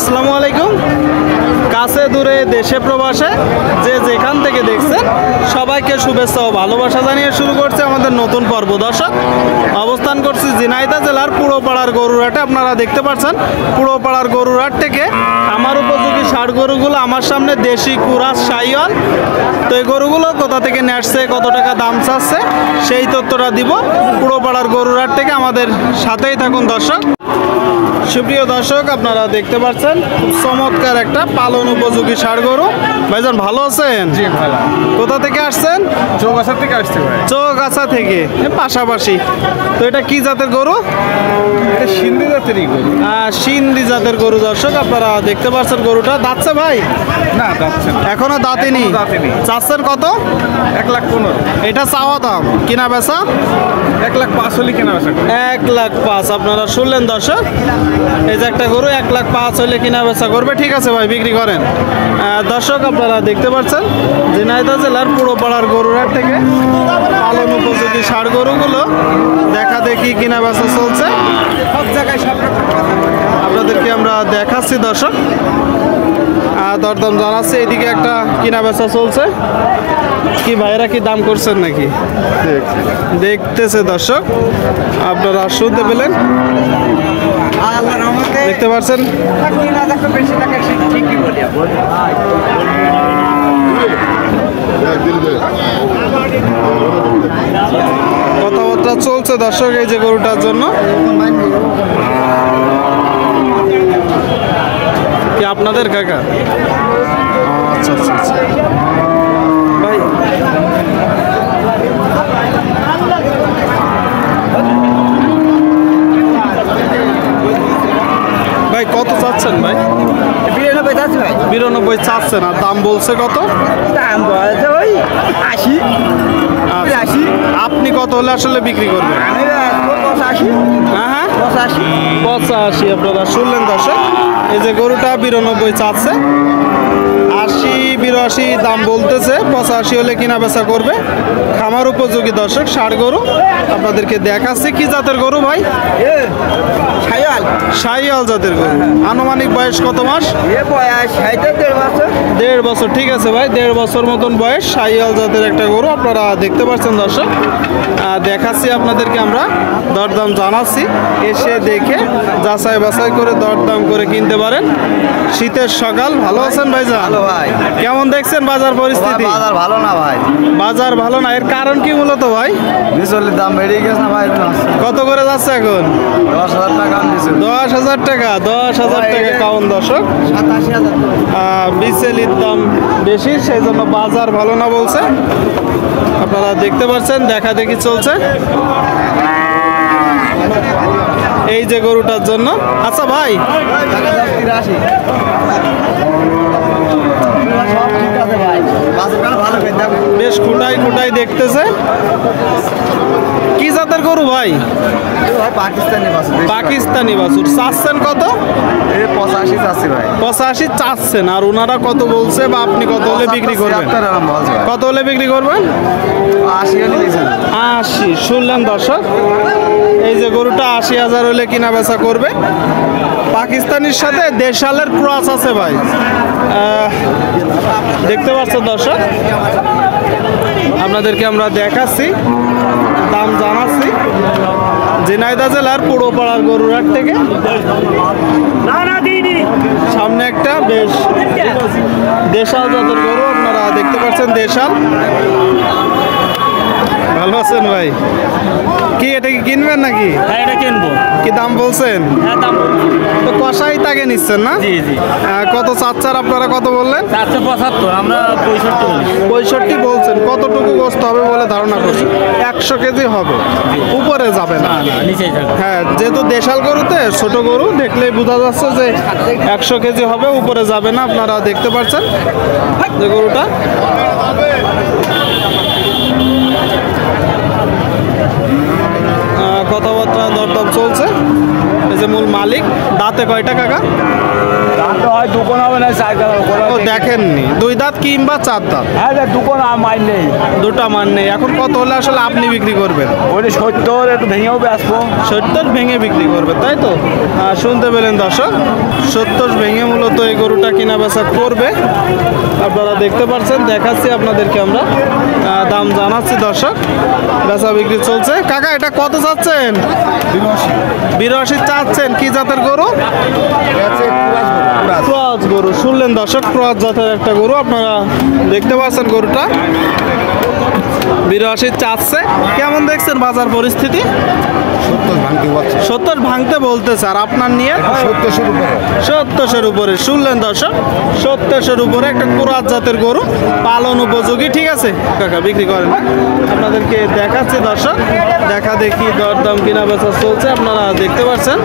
আসসালামু আলাইকুম। কাছে দূরে দেশে প্রবাসে যে যেখান থেকে দেখছেন সবাইকে শুভেচ্ছা ও ভালোবাসা জানিয়ে শুরু করছে আমাদের নতুন পর্ব। দর্শক, অবস্থান করছি ঝিনাইদহ জেলার পুরোপাড়ার গরুরহাটে। আপনারা দেখতে পাচ্ছেন পুরোপাড়ার গরুরহাট থেকে আমার উপযোগী ষাঁড় গরুগুলো আমার সামনে, দেশি কুরাস শাহিওয়াল। তো এই গরুগুলো কোথা থেকে নেটছে, কত টাকা দাম চাচ্ছে সেই তথ্যটা দিব পুরোপাড়ার গরুরহাট থেকে। আমাদের সাথেই থাকুন দর্শক। সুপ্রিয় দর্শক, আপনারা দেখতে পাচ্ছেন খুব চমৎকার একটা পালন উপযোগী ষাঁড় গরু। ভাইজান ভালো আছেন? জি ভালো। কোথা থেকে আসছেন? চৌগাছা থেকে আসছে ভাই। চৌগাছা থেকে, পাশাপাশি। তো এটা কি জাতের গরু? এটা সিন্ধি জাতেরই গরু। সিন্ধি জাতের গরু। দর্শক, আপনারা দেখতে পাচ্ছেন গরুটা দাঁতছে ভাই? না যাচ্ছে না, এখনো দাঁতেনি। এখনো দাঁতেনি। চাচ্ছেন কত? 1,15,000। এটা চাওয়া দাম, কিনা বেচা 1,05,000 হলে কেনা বেচা করবো। 1,05,000। আপনারা শুনলেন দর্শক, এই যে একটা গরু 1,05,000 হলে কিনা বেচা করবে। ঠিক আছে ভাই, বিক্রি করেন। দর্শক, আপনারা দেখতে পাচ্ছেন ঝিনাইদহ জেলার পুরোপাড়ার গরুরহাট থেকে পালন উপযোগী ষাঁড় গরুগুলো দেখা দেখি কিনা বেচা চলছে। সব জায়গায় সব আপনাদেরকে আমরা দেখাচ্ছি দর্শক, দরদাম জানাচ্ছি। এদিকে একটা কিনা বেচা চলছে। কি ভাইরা কি দাম করছেন নাকি? দেখতেছে দর্শক, আপনারা শুনতে পেলেন, দেখতে পাচ্ছেন। কথাবার্তা চলছে দর্শক এই যে গরুটার জন্য। কি আপনাদের কাকা? আচ্ছা আচ্ছা আচ্ছা ভাই, ভাই কত চাচ্ছেন ভাই? 92 যাচ্ছে ভাই। 92 চাচ্ছেন, আর দাম বলছে কত? দাম বলছে ওই 80 আচ্ছা। আপনি কত হলে আসলে বিক্রি করবেন? আমি 85। হ্যাঁ হ্যাঁ, 85। 85। আপনারা শুনলেন দর্শক, এই যে গরুটা 92 চাচ্ছে, 80 82 দাম বলতেছে। 85 হলে কিনা বেচা করবে। খামার উপযোগী দর্শক ষাঁড় গরু আপনাদেরকে দেখাচ্ছি। কি জাতের গরু ভাই? শাহিওয়াল। শাহিওয়াল জাতের গরু। আনুমানিক বয়স কত মাস? বয়স 1.5 বছর। 1.5 বছর। ঠিক আছে ভাই, 1.5 বছর মতন বয়স। শাহিওয়াল জাতের একটা গরু আপনারা দেখতে পাচ্ছেন দর্শক। দেখাচ্ছি আপনাদেরকে, আমরা দরদাম জানাচ্ছি। এসে দেখে যাচাই বাছাই করে দরদাম করে কিনতে পারেন। শীতের সকাল, ভালো আছেন ভাইজান? ভালো ভাই। কেমন দেখছেন বাজার পরিস্থিতি? বাজার ভালো না ভাই। বাজার ভালো না, এর কারণ কি মূলত ভাই? বিচলের দাম বেড়ে গেছে না ভাই। কত করে যাচ্ছে এখন? 10,000 টাকা দিয়েছে। 10,000 টাকা। 10,000 টাকা কাউন দর্শক। 87,000। বিচেলির দাম বেশি, সেই জন্য বাজার ভালো না বলছে। আপনারা দেখতে পাচ্ছেন, দেখা দেখি চলছে এই যে গরুটার জন্য। আচ্ছা ভাই, বেশ খুঁটাই খুঁটাই দেখতেছে। কি জাতের গরু ভাই? পাকিস্তানি বাছুর। চাচ্ছেন কত? 85 চাচ্ছি ভাই। 85 চাচ্ছেন, আর ওনারা কত বলছে বা আপনি কত হলে বিক্রি করবেন? কত হলে বিক্রি করবেন? 80। শুনলেন দর্শক, এই যে গরুটা 80,000 হলে কিনা বেচা করবে। পাকিস্তানির সাথে দেশালের ক্রস আছে ভাই, দেখতে পাচ্ছেন দর্শক। আপনাদেরকে আমরা দেখাচ্ছি, দাম জানাচ্ছি ঝিনাইদহ জেলার পুরোপাড়ার গরুরহাট থেকে। সামনে একটা বেশ দেশাল জাতের গরু আপনারা দেখতে পাচ্ছেন। দেশাল। ভালো আছেন ভাই? কি এটা কি কিনবেন নাকি? হ্যাঁ, এটা কিনবো। কি দাম বলছেন? হ্যাঁ, দাম তো কষাই তাকে নিচ্ছেন না? জি জি। কত চাচ্চার আপনারা কত বললেন? 475, আমরা 65 বলি। 65 বলছেন। কতটুকু গোস্ত হবে বলে ধারণা করছেন? 100 কেজি হবে, উপরে যাবে না। নিচেই থাকবে। হ্যাঁ, যেহেতু দেশাল গরুতে ছোট গরু দেখলেই বোঝা যাচ্ছে যে 100 কেজি হবে, উপরে যাবে না। আপনারা দেখতে পাচ্ছেন যে গরুটা। কথাবার্তা দরদাম চলছে। এই যে মূল মালিক। দাঁতে কয়টা কাকা? দাঁত হয় দুকোন হবে না চার ও দেখেননি, 2 দাঁত কিংবা 4 দাঁত, হ্যাঁ দুকোন মাইন নেই, দুটা মান নেই। এখন কত হলে আসলে আপনি বিক্রি করবেন? ওই 70 একটু ভেঙেও বেসবো। 70 ভেঙে বিক্রি করবে, তাই তো? শুনতে পেলেন দর্শক, 70 ভেঙে মূলত এই গরুটা কিনা বেচা করবে। আপনারা দেখতে পাচ্ছেন, দেখাচ্ছি আপনাদেরকে আমরা, দাম জানাচ্ছি দর্শক। বেচা বিক্রি চলছে। কাকা এটা কত চাচ্ছেন? 82 চাচ্ছেন। কি জাতের গরু? ক্রস গরু। শুনলেন দর্শক, ক্রস জাতের একটা গরু। আপনারা দেখতে পাচ্ছেন গরুটা 82 চাচ্ছে। কেমন দেখছেন বাজার পরিস্থিতি? 70 ভাঙতে বলতেছে। আর আপনার নিয়ে 70-এর উপরে। শুনলেন দর্শক, 70-এর উপরে একটা ক্রস জাতের গরু, পালন উপযোগী। ঠিক আছে কাকা, বিক্রি করেন। আপনাদেরকে দেখাচ্ছি দর্শক, দেখা দেখি দরদাম কিনা বেচা চলছে, আপনারা দেখতে পাচ্ছেন।